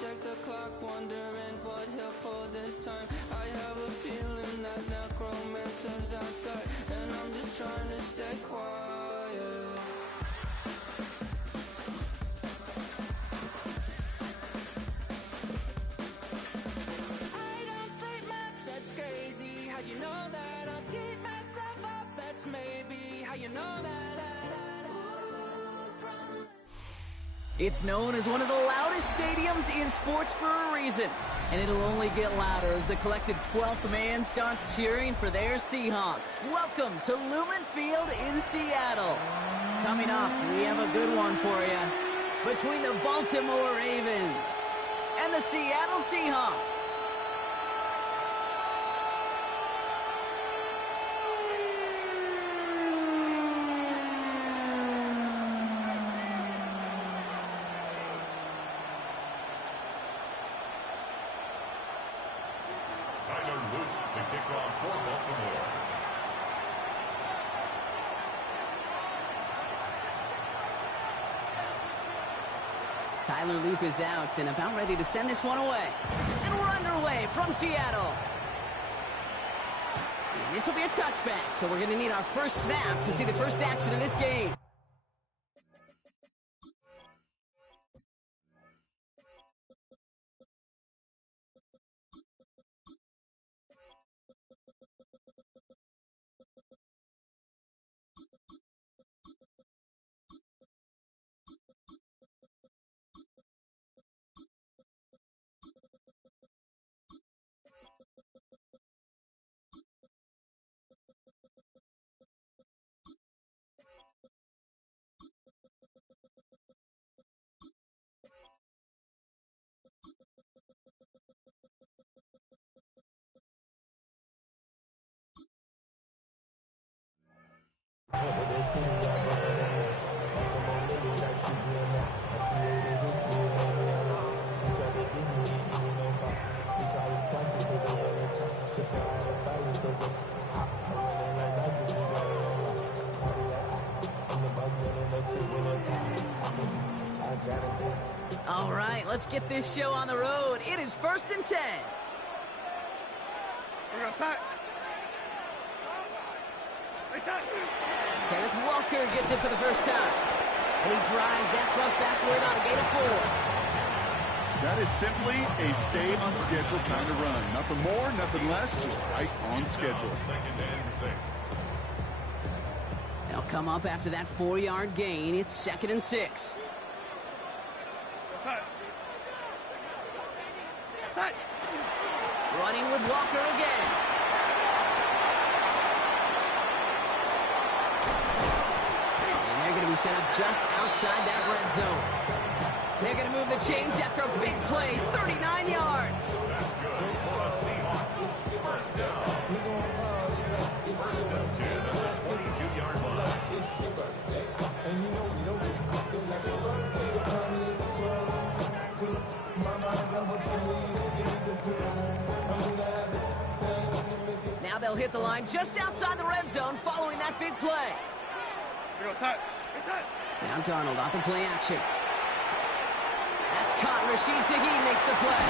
check the clock, wondering what he'll pull this time. I have a feeling that necromancer's outside, and I'm just trying to stay quiet. I don't sleep much, that's crazy. How'd you know that? I'll keep myself up, that's maybe how you know that. It's known as one of the loudest stadiums in sports for a reason, and it'll only get louder as the collected 12th man starts cheering for their Seahawks. Welcome to Lumen Field in Seattle. Coming up, we have a good one for you. Between the Baltimore Ravens and the Seattle Seahawks. Tyler Luke is out and about ready to send this one away. And we're underway from Seattle. And this will be a touchback, so we're going to need our first snap to see the first action of this game. All right, let's get this show on the road. It is 1st and 10. Kenneth Walker gets it for the first time. And he drives that front backward on a gain of 4. That is simply a stay on schedule kind of run. Nothing more, nothing less, just right on schedule. 2nd and 6. They'll come up after that 4-yard gain. It's 2nd and 6. Running with Walker again. And they're going to be set up just outside that red zone. They're going to move the chains after a big play, 39 yards. That's good for the Seahawks. First down. First and 10 at the 22-yard line. Now they'll hit the line just outside the red zone following that big play. Now Darnold off the play action. That's caught. Rashid Shaheed makes the play.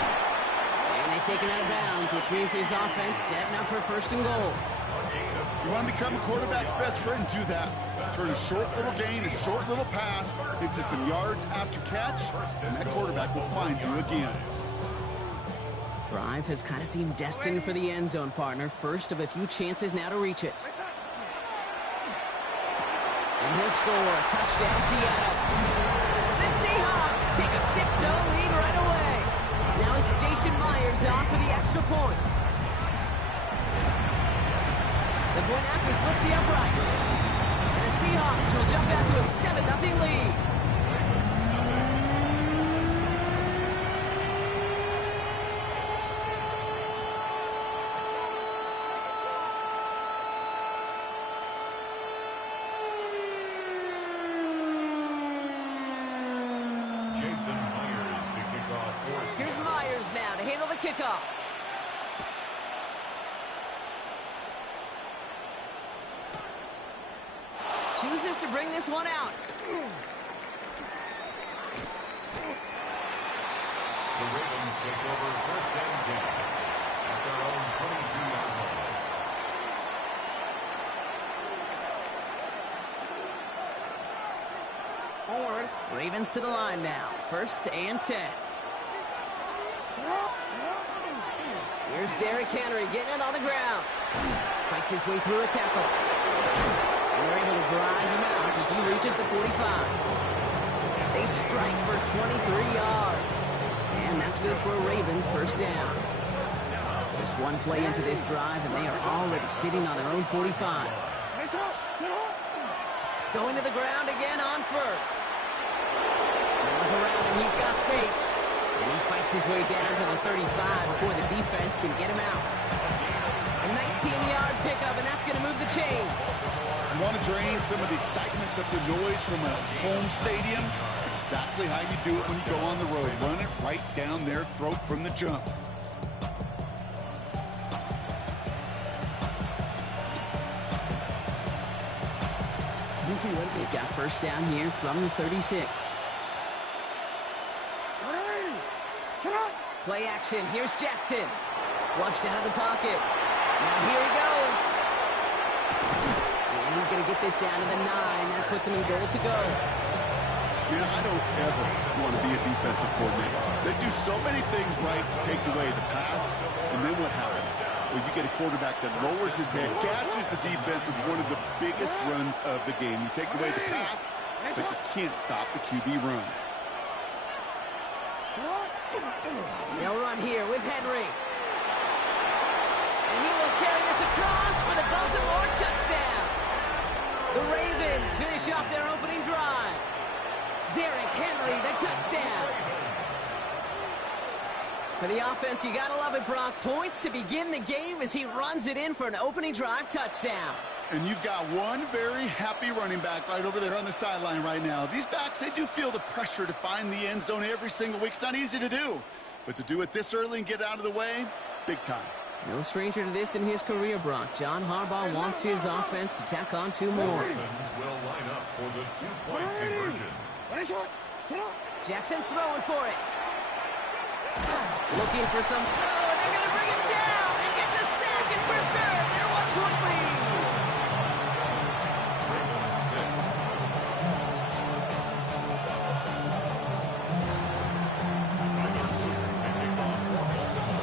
And they take him out of bounds, which means his offense setting up for 1st and goal. You want to become a quarterback's best friend? Do that. Turn a short little gain, a short little pass into some yards after catch, and that quarterback will find you again. Drive has kind of seemed destined for the end zone, partner. First of a few chances now to reach it. And he'll score. Touchdown, Seattle. The Seahawks take a 6-0 lead right away. Now it's Jason Myers on for the extra point. The point after splits the uprights. And the Seahawks will jump out to a 7-0 lead. Jason Myers to kick off for Seattle. Here's Myers now to handle the kickoff. Chooses to bring this one out. Ravens take over 1st and 10 at their own 22-yard line. Ravens to the line now. 1st and 10. Here's Derrick Henry getting it on the ground. Fights his way through a tackle. And they're able to drive him out as he reaches the 45. They strike for 23 yards. And that's good for a Ravens 1st down. Just one play into this drive, and they are already sitting on their own 45. Going to the ground again on 1st. Runs around and he's got space. And he fights his way down to the 35 before the defense can get him out. A 19-yard pickup, and that's going to move the chains. You want to drain some of the excitement, some of the noise from a home stadium? It's exactly how you do it when you go on the road. Run it right down their throat from the jump. They've got 1st down here from the 36. Play action. Here's Jackson. Flushed out of the pocket. Now here he goes. And he's going to get this down to the 9. That puts him in goal to go. Man, I don't ever want to be a defensive coordinator. They do so many things right to take away the pass, and then what happens? Well, you get a quarterback that lowers his head, gashes the defense with one of the biggest runs of the game. You take away the pass, but you can't stop the QB run. They'll run here with Henry. And he will carry this across for the Baltimore touchdown. The Ravens finish off their opening drive. Derrick Henry, the touchdown. For the offense, you gotta love it, Brock. Points to begin the game as he runs it in for an opening drive touchdown. And you've got one very happy running back right over there on the sideline right now. These backs, they do feel the pressure to find the end zone every single week. It's not easy to do. But to do it this early and get out of the way, big time. No stranger to this in his career, Brock. John Harbaugh wants his offense to tack on 2 more. The Ravens will line up for the 2-point conversion. Jackson throwing for it. Looking for some... Oh, they're going to bring him down and get the sack and preserve their 1-point lead.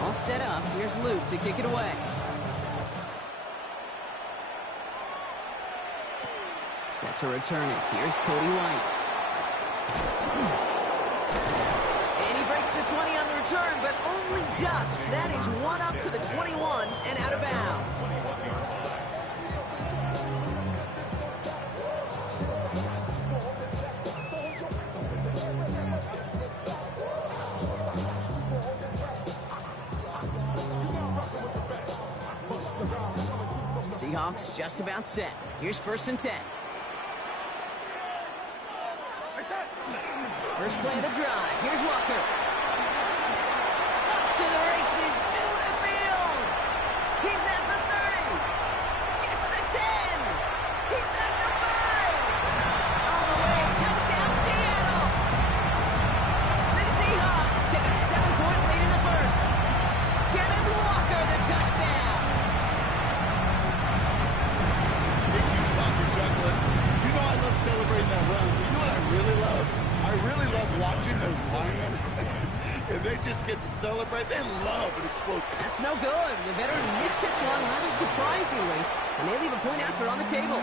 All set up. Here's Luke to kick it away. Set to return it. Here's Cody White. And he breaks the 20 on the return, but only just. That is one up to the 21 and out of bounds. Seahawks just about set. Here's 1st and 10. First play of the drive. Here's Walker. Up to the races. Middle of the field. He's at the 30. Gets the 10. He's at the 5. All the way. Touchdown, Seattle. The Seahawks take a 7-point lead in the 1st. Kenneth Walker, the touchdown. Tricky soccer juggler. You know I love celebrating that run. You know what I really love? I really love watching those linemen, and they just get to celebrate. They love an explode. That's no good. The veteran miships one rather surprisingly, and they leave a point after on the table.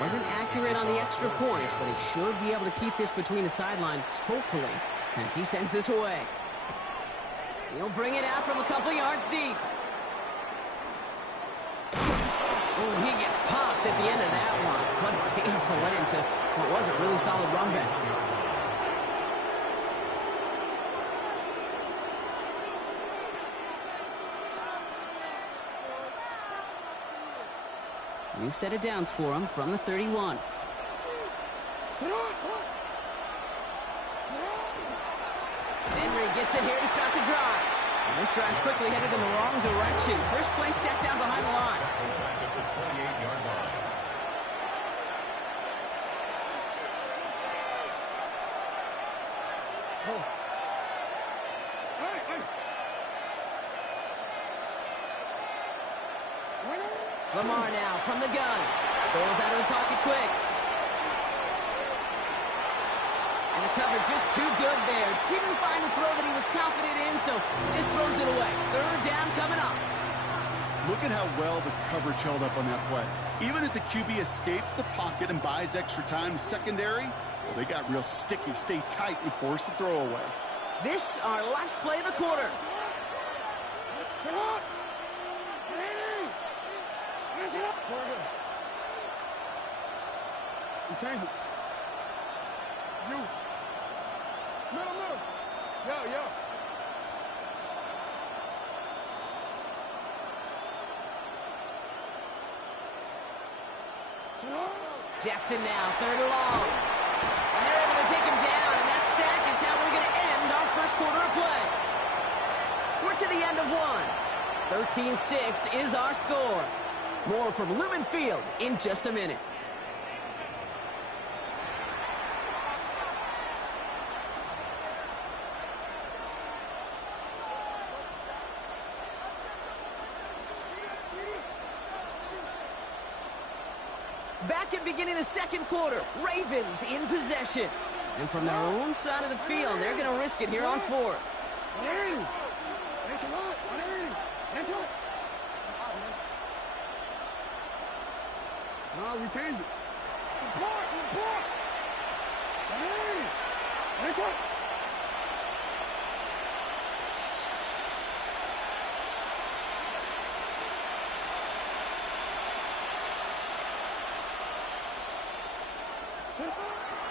Wasn't accurate on the extra point, but he should be able to keep this between the sidelines, hopefully, as he sends this away. He'll bring it out from a couple yards deep. Oh, he gets popped at the end of that one. What a painful end to what was a really solid run back. New set of downs for him from the 31. Henry gets it here to start the drive. And this drive's quickly headed in the wrong direction. First play set down behind the line. Lamar now from the gun. Bails out of the pocket quick. And the cover just too good there. Didn't find the throw that he was confident in, so just throws it away. Third down coming up. Look at how well the coverage held up on that play. Even as the QB escapes the pocket and buys extra time secondary, well, they got real sticky, stay tight, and force the throw away. This our last play of the quarter. Change it. You. Middle. Yeah. Jackson now, third and long. And they're able to take him down, and that sack is how we're going to end our first quarter of play. We're to the end of one. 13-6 is our score. More from Lumen Field in just a minute. Back at beginning of the second quarter, Ravens in possession. And from their own side of the field, they're going to risk it here on fourth. No, we changed it.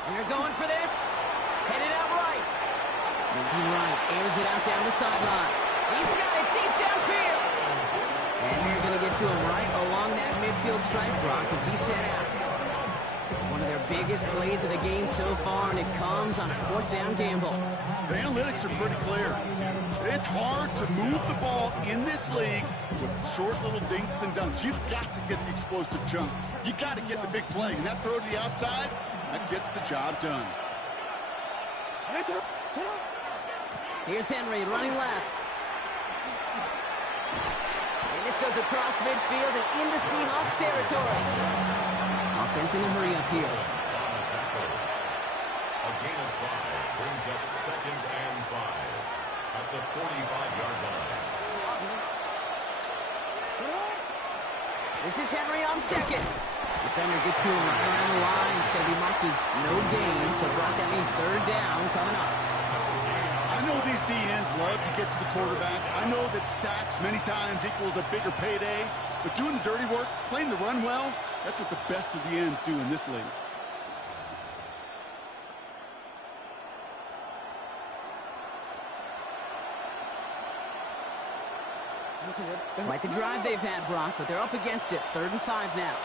And they're going for this. Headed out right. Moving right. Airs it out down the sideline. He's got it deep downfield. And they're going to get to him right along that midfield stripe, Brock, as he set out. One of their biggest plays of the game so far, and it comes on a fourth down gamble. The analytics are pretty clear. It's hard to move the ball in this league with short little dinks and dunks. You've got to get the explosive chunk. You got to get the big play, and that throw to the outside, that gets the job done. Here's Henry running left. And this goes across midfield and into Seahawks territory. Offense in a hurry up here. A gain of 5 brings up 2nd and 5 at the 45-yard line. This is Henry on second. Defender gets to him right around the line. It's going to be marked as no gain, so Brock, that means third down coming up. I know these DNs love to get to the quarterback. I know that sacks many times equals a bigger payday, but doing the dirty work, playing the run well, that's what the best of the ends do in this league. Quite the drive they've had, Brock, but they're up against it. 3rd and 5 now.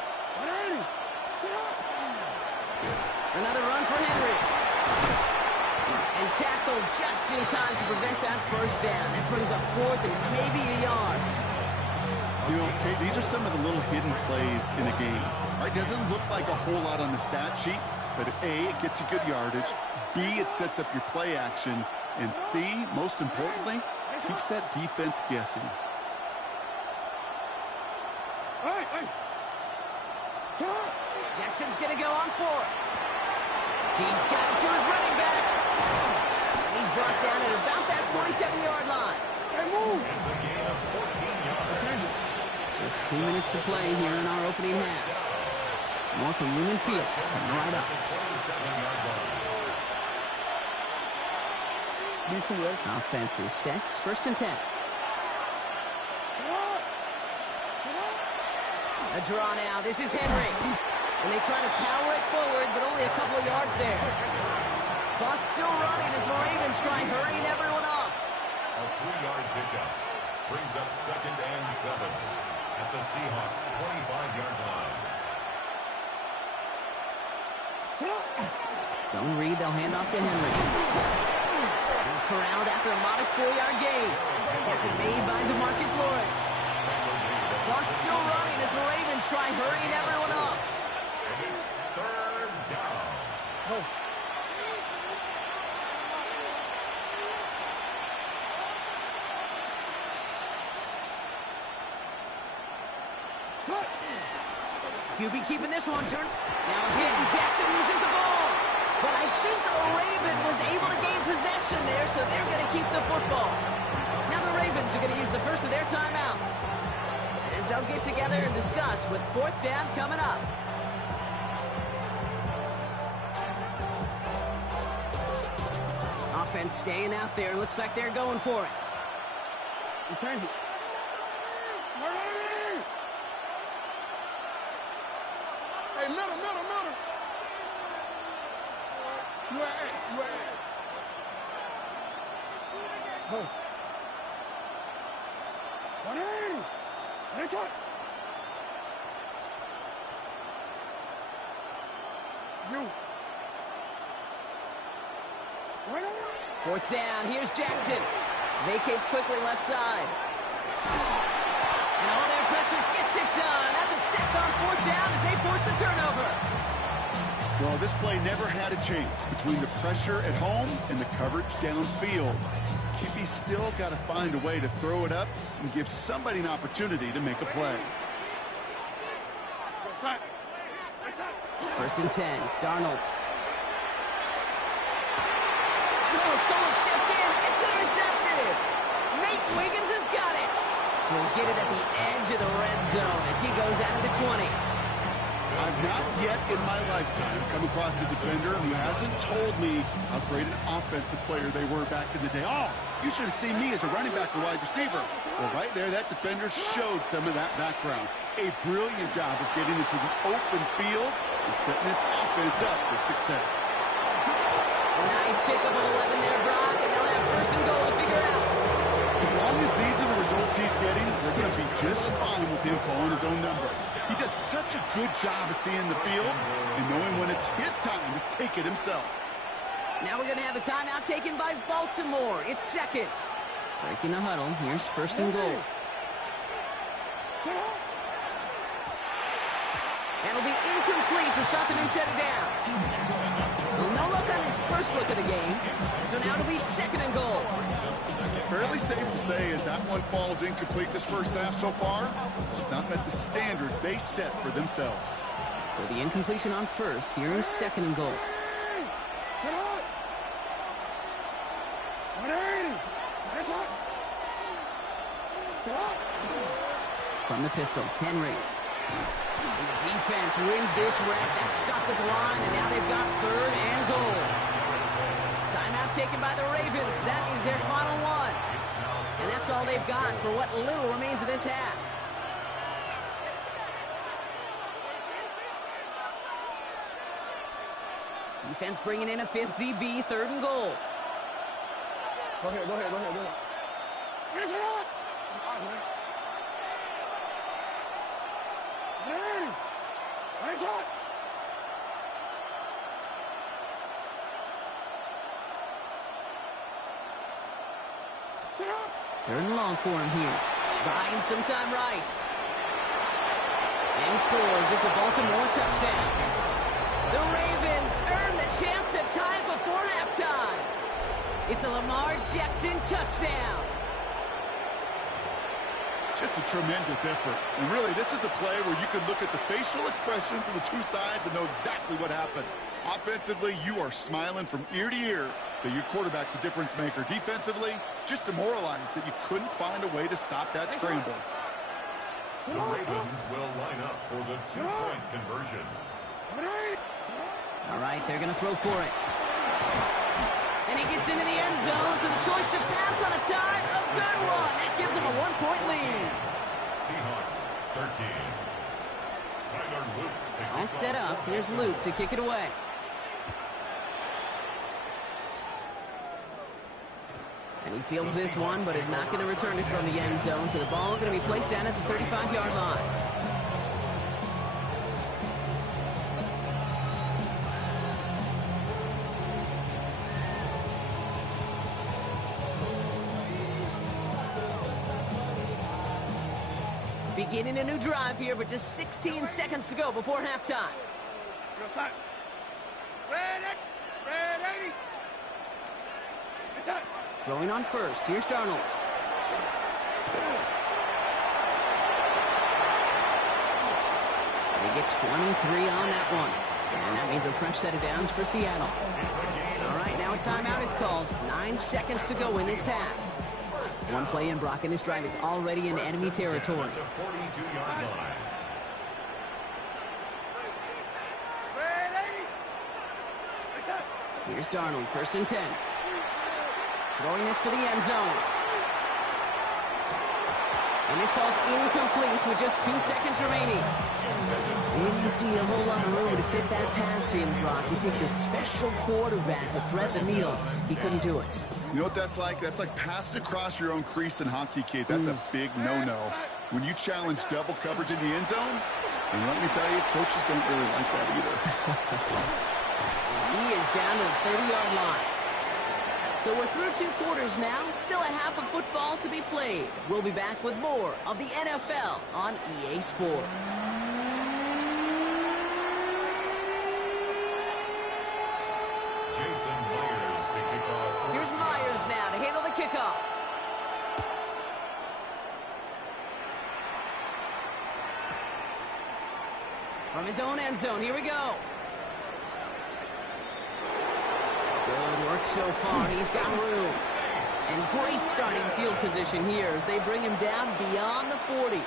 Another run for Henry. And tackled just in time to prevent that first down. That brings up 4th and maybe a yard. You know, Kate, these are some of the little hidden plays in a game. Right? It doesn't look like a whole lot on the stat sheet, but A, it gets you good yardage. B, it sets up your play action. And C, most importantly, keeps that defense guessing. Jackson's going to go on 4th. He's got it to his running back. And he's brought down at about that 27-yard line. It's a gain of 14 yards. Just 2 minutes to play here in our opening half. More from Lumen Fields coming right up. 27-yard line. Offense is set. 1st and 10. A draw now. This is Henry. And they try to power it forward, but only a couple of yards there. Clock's still running as the Ravens try hurrying everyone up. A 3-yard pickup brings up 2nd and 7 at the Seahawks' 25-yard line. Zone read, they'll hand off to Henry. He's corralled after a modest 4-yard gain. Tackle made by DeMarcus Lawrence. Clock's still running as the Ravens try hurrying everyone up. And it's 3rd down. Cut. QB keeping this one turn. Now a hit, and Jackson loses the ball. But I think a Raven was able to gain possession there, so they're going to keep the football. Now the Ravens are going to use the first of their timeouts, as they'll get together and discuss with 4th down coming up. Offense staying out there. Looks like they're going for it. We change it. Hey, middle. You at A. Go. 180. Let's up. You. 4th down. Here's Jackson. Vacates quickly left side. And all their pressure gets it done. That's a sack on 4th down as they force the turnover. Well, this play never had a chance between the pressure at home and the coverage downfield. QB still got to find a way to throw it up and give somebody an opportunity to make a play. 1st and 10. Darnold. Oh, someone stepped in. It's intercepted. Nate Wiggins has got it. He'll get it at the edge of the red zone as he goes out of the 20. I've not yet in my lifetime come across a defender who hasn't told me how great an offensive player they were back in the day. Oh, you should have seen me as a running back or wide receiver. Well, right there, that defender showed some of that background. A brilliant job of getting into the open field and setting his offense up for success. A nice pickup of 11 there, Brock, and they'll have 1st and goal to figure out. As long as these are the results he's getting, they're going to be just fine with him calling his own number. He does such a good job of seeing the field and knowing when it's his time to take it himself. Now we're going to have a timeout taken by Baltimore. It's 2nd. Breaking the huddle. Here's 1st and goal. That'll be incomplete to start the new set of downs. No look on his first look of the game, so now it'll be 2nd and goal. Fairly safe to say as that one falls incomplete this first half so far, it's not met the standard they set for themselves. So the incompletion on 1st. Here is 2nd and goal. From the pistol, Henry. And the defense wins this rep. That's stopped at the line, and now they've got 3rd and goal. Timeout taken by the Ravens. That is their final one. And that's all they've got for what little remains of this half. Defense bringing in a 5th DB, 3rd and goal. Go ahead. Third and long for him here. Buying some time right. And he scores. It's a Baltimore touchdown. The Ravens earn the chance to tie before halftime. It's a Lamar Jackson touchdown. Just a tremendous effort. And really, this is a play where you can look at the facial expressions of the two sides and know exactly what happened. Offensively, you are smiling from ear to ear that your quarterback's a difference maker. Defensively, just demoralized that you couldn't find a way to stop that scramble. The Ravens will line up for the 2-point conversion. All right, they're going to throw for it. And he gets into the end zone, so the choice to pass on a tie, a good one. That gives him a 1-point lead. Seahawks 13. Tyler Luke to kick All set off. up. Here's Luke to kick it away. And he fields this one, but is not going to return it from the end zone, so the ball going to be placed down at the 35-yard line. Beginning a new drive here, but just 16 seconds to go before halftime. Throwing on first. Here's Darnold. They get 23 on that one. And that means a fresh set of downs for Seattle. All right, now a timeout is called. 9 seconds to go in this half. One play in, Brock, and this drive is already in enemy territory. Here's Darnold, 1st and 10. Throwing this for the end zone. And this falls incomplete with just 2 seconds remaining. Didn't see a whole lot of room to fit that pass in, Brock. It takes a special quarterback to thread the needle. He couldn't do it. You know what that's like? That's like passing across your own crease in hockey, Kate. That's a big no-no. When you challenge double coverage in the end zone, and let me tell you, coaches don't really like that either. He is down to the 30-yard line. So we're through 2 quarters now. Still a half of football to be played. We'll be back with more of the NFL on EA Sports. Jason Myers to kick off. Here's Myers now to handle the kickoff. From his own end zone, here we go. Good work so far. He's got room. And great starting field position here as they bring him down beyond the 40.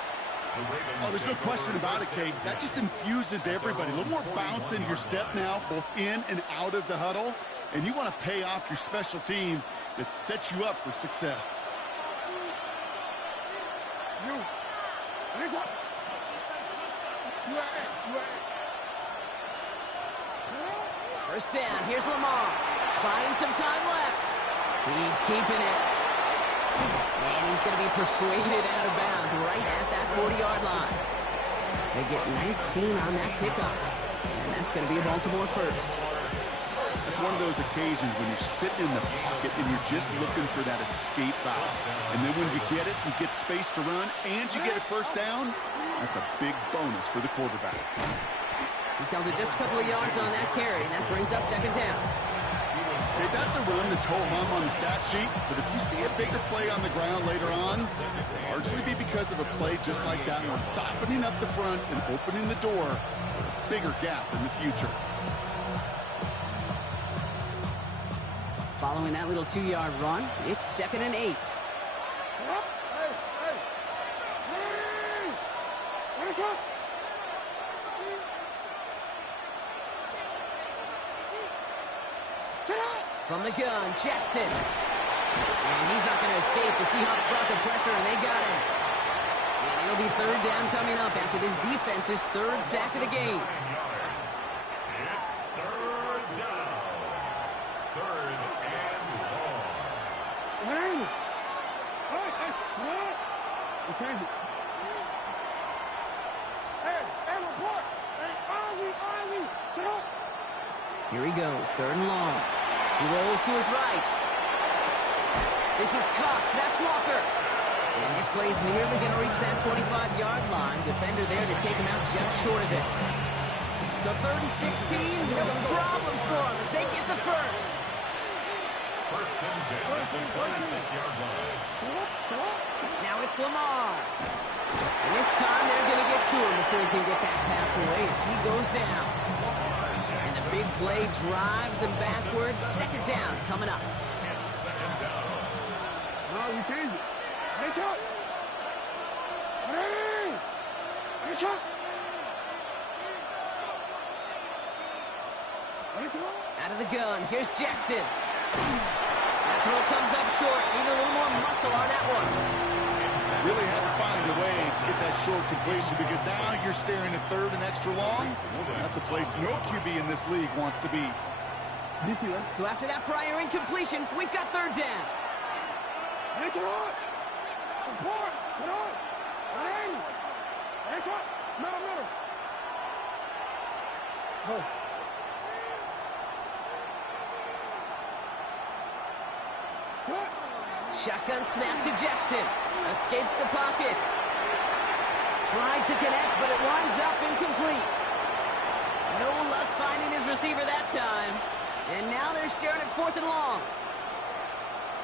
Oh, there's no question about it, Kate. That just infuses everybody. A little more bounce in your step now, both in and out of the huddle. And you want to pay off your special teams that sets you up for success. First down. Here's Lamar. Buying some time left. He's keeping it. And he's going to be persuaded out of bounds right at that 40-yard line. They get 19 on that pickup. And that's going to be a Baltimore first. It's one of those occasions when you're sitting in the pocket and you're just looking for that escape route. And then when you get it, you get space to run, and you get a first down. That's a big bonus for the quarterback. He's held it just a couple of yards on that carry, and that brings up 2nd down. Hey, that's a run that's ho-hum on the stat sheet, but if you see a bigger play on the ground later on, it'll largely be because of a play just like that one, softening up the front and opening the door for a bigger gap in the future. Following that little 2-yard run, it's 2nd and 8. From the gun, Jackson. And he's not going to escape. The Seahawks brought the pressure, and they got him. And it'll be 3rd down coming up after this defense's 3rd sack of the game. It's 3rd down. 3rd and long. Here he goes, 3rd and long. He rolls to his right. This is Cox. That's Walker. And this play's nearly going to reach that 25-yard line. Defender there to take him out just short of it. So 3rd and 16, no problem for them as they get the first. 1st and 10 at the 26-yard line. Now it's Lamar. And this time they're going to get to him before he can get that pass away as he goes down. And the big play drives them backwards. 2nd down coming up. It's 2nd down. No, we changed it. Nice shot. Nice shot. Out of the gun. Here's Jackson. That throw comes up short. Need a little more muscle on that one. Really had to find a way to get that short completion because now you're staring at 3rd and extra long. That's a place no QB in this league wants to be. So after that prior incompletion, we've got 3rd down. Shotgun snap to Jackson. Escapes the pocket. Tried to connect, but it winds up incomplete. No luck finding his receiver that time. And now they're staring at 4th and long.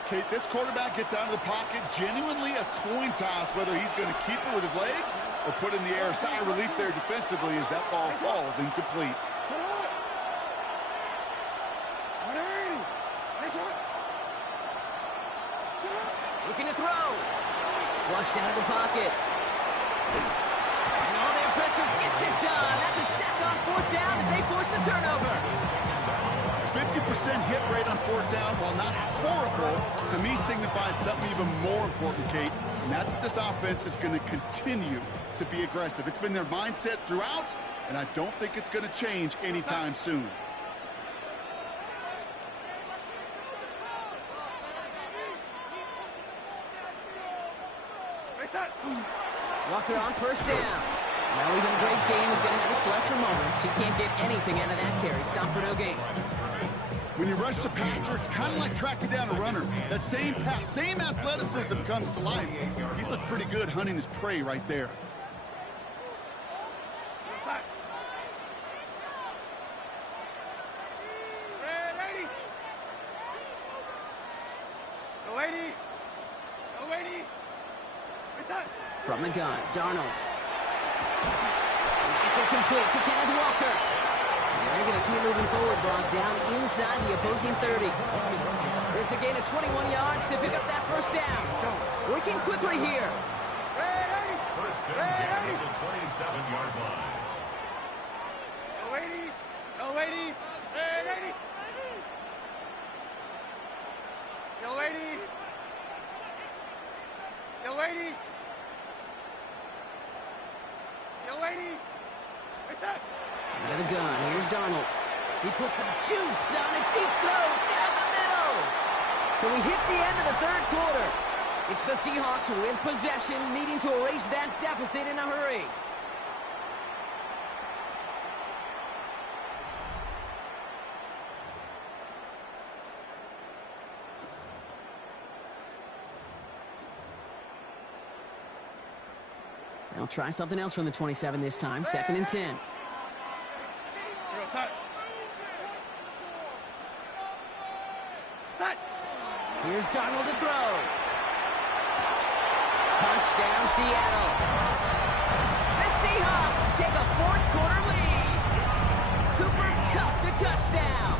Kate, this quarterback gets out of the pocket, genuinely a coin toss, whether he's going to keep it with his legs or put it in the air. Sigh of relief there defensively as that ball falls incomplete. Looking to throw. Flushed out of the pocket. And all their pressure gets it done. That's a sack on fourth down as they force the turnover. 50% hit rate on fourth down, while not horrible, to me signifies something even more important, Kate. And that's that this offense is going to continue to be aggressive. It's been their mindset throughout, and I don't think it's going to change anytime soon. Walker on first down. Now even a great game is going to have its lesser moments. He can't get anything out of that carry. Stop for no gain. When you rush the passer, it's kind of like tracking down a runner. That same pass, same athleticism comes to life. He looked pretty good hunting his prey right there. From the gun, Darnold. It's incomplete to Kenneth Walker. They're going to keep moving forward, Brock, down inside the opposing 30. It's a gain of 21 yards to pick up that first down. Working quickly here. First and 10 at the 27-yard line. Out of the gun, here's Darnold. He puts some juice on a deep throw down the middle. So we hit the end of the third quarter. It's the Seahawks with possession, needing to erase that deficit in a hurry. They'll try something else from the 27 this time. 2nd and 10. Here's Darnold to throw. Touchdown, Seattle. The Seahawks take a fourth-quarter lead. Cooper Kupp the touchdown.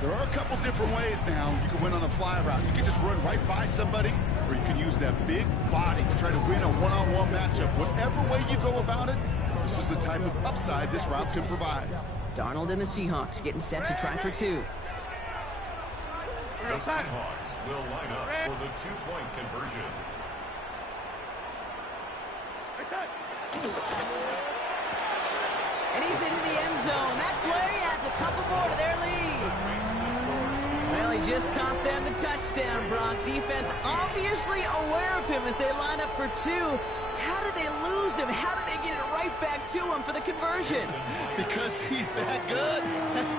There are a couple different ways now you can win on a fly route. You can just run right by somebody, or you can use that big body to try to win a one-on-one matchup. Whatever way you go about it, this is the type of upside this route can provide. Darnold and the Seahawks getting set to try for two. The Seahawks will line up for the two-point conversion. And he's into the end zone. That play adds a couple more to their lead. Well, he just caught them the touchdown, Brock. Defense obviously aware of him as they line up for two. How did they lose him? How did they get it right back to him for the conversion? Because he's that good.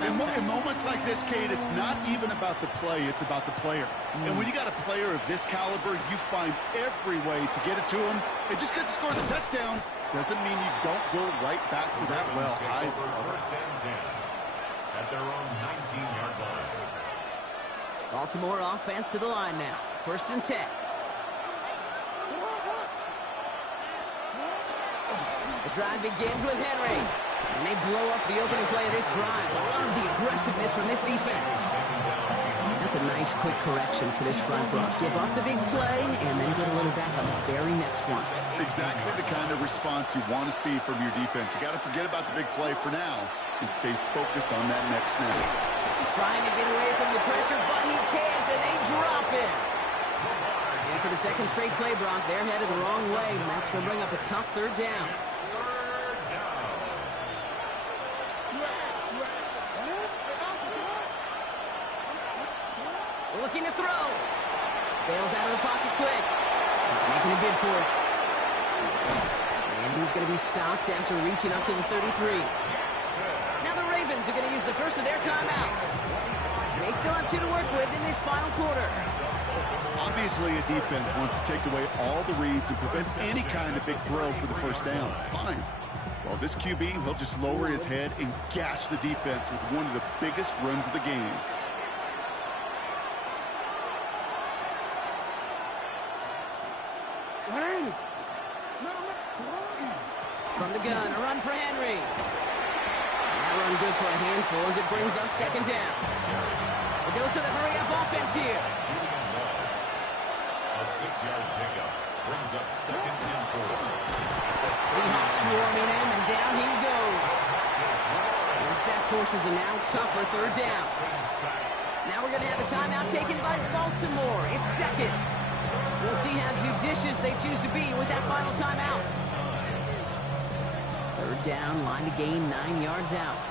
In moments like this, Kate, it's not even about the play, it's about the player. And when you got a player of this caliber, you find every way to get it to him. And just because he scored the touchdown doesn't mean you don't go right back to that well. First and 10 at their own 19-yard line. Baltimore offense to the line now. 1st and 10. The drive begins with Henry. And they blow up the opening play of this drive. I love the aggressiveness from this defense. That's a nice quick correction for this front block. Give up the big play and then get a little back on the very next one. Exactly the kind of response you want to see from your defense. You got to forget about the big play for now and stay focused on that next snap. Trying to get away from the pressure, but he can't, and they drop it. And for the second straight play, Brock, they're headed the wrong way, and that's going to bring up a tough third down. Looking to throw. Bails out of the pocket quick. He's making a bid for it. And he's going to be stopped after reaching up to the 33. Now the Ravens are going to use the first of their timeouts. They still have 2 to work with in this final quarter. Obviously, a defense wants to take away all the reads and prevent any kind of big throw for the first down. Fine. Well, this QB, he'll just lower his head and gash the defense with one of the biggest runs of the game. From the gun, a run for Henry. That run good for a handful as it brings up second down. A dose of the hurry-up offense here. A 6-yard pickup brings up second and 4. Seahawks swarming him, and down he goes. And the sack forces a now tougher third down. Now we're going to have a timeout taken by Baltimore. It's second. We'll see how judicious they choose to be with that final timeout. Third down, line to gain 9 yards out.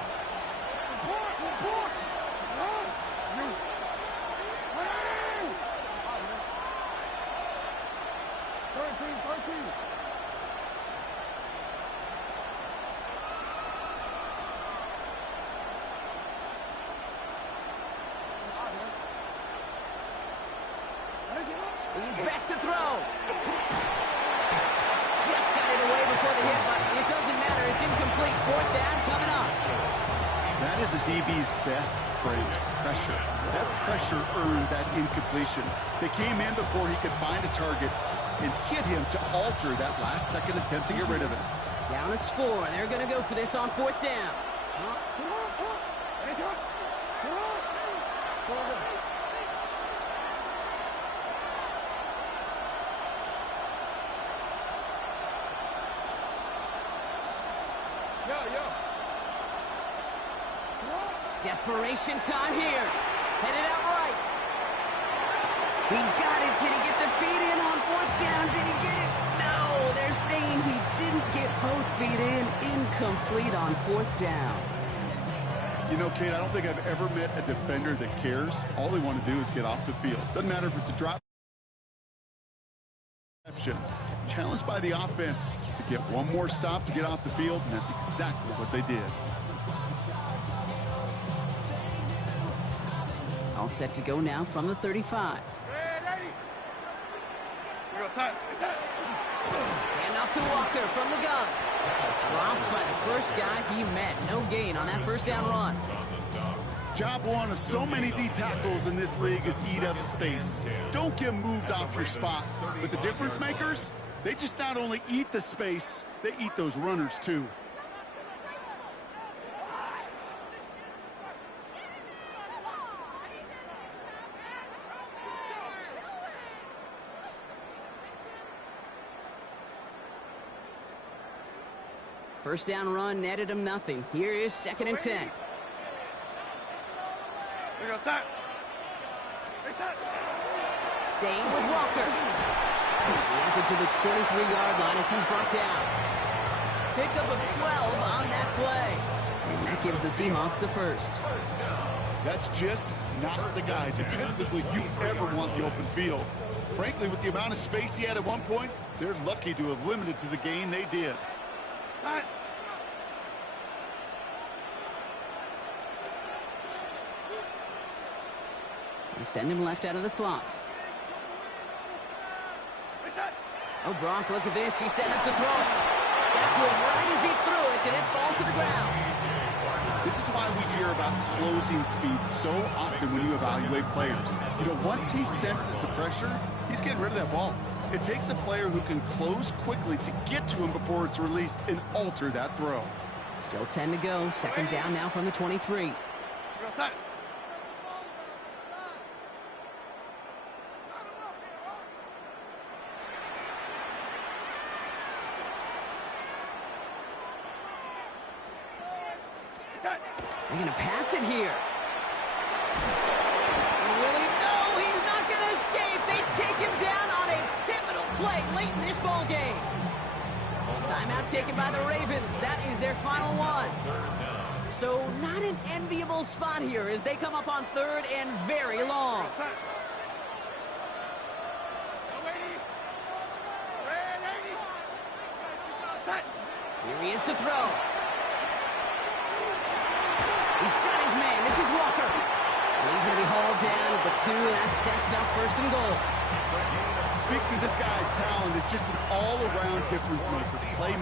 He's back to throw. Just got it away before the hit, but it doesn't matter. It's incomplete. Fourth down coming up. That is a DB's best friend, pressure. That pressure earned that incompletion. They came in before he could find a target and hit him to alter that last-second attempt to get rid of it. Down a score. They're going to go for this on fourth down. Desperation time here. Headed out right. He's got it. Did he get the feet in on fourth down? Did he get it? No. They're saying he didn't get both feet in. Incomplete on fourth down. You know, Kate, I don't think I've ever met a defender that cares. All they want to do is get off the field. Doesn't matter if it's a drop. Challenged by the offense to get one more stop to get off the field, and that's exactly what they did. All set to go now from the 35. Hand off to Walker from the gun. Dropped by the first guy he met. No gain on that first down run. Job one of so many D tackles in this league is eat up space. Don't get moved off your spot. But the difference makers, they just not only eat the space, they eat those runners too. First down run netted him nothing. Here is second and 10. Staying with Walker. He has it to the 23-yard line as he's brought down. Pickup of 12 on that play. And that gives the Seahawks the first. That's just not the guy defensively you ever want in the open field. Frankly, with the amount of space he had at one point, they're lucky to have limited to the gain they did. They send him left out of the slot. Oh, Gronk, look at this. He set up to throw it. Got to him right as he threw it, and it falls to the ground. This is why we hear about closing speed so often when you evaluate players. You know, once he senses the pressure, he's getting rid of that ball. It takes a player who can close quickly to get to him before it's released and alter that throw. Still 10 to go. Second down now from the 23. They're going to pass it here. Really? No, he's not going to escape. They take him down on a pivotal play late in this ball game. Timeout taken by the Ravens. That is their final one. So not an enviable spot here as they come up on third and very long. Here he is to throw. He's got his man. This is Walker. And he's going to be hauled down at the 2. That sets up first and goal. Speaks to this guy's talent. It's just an all-around difference maker. Play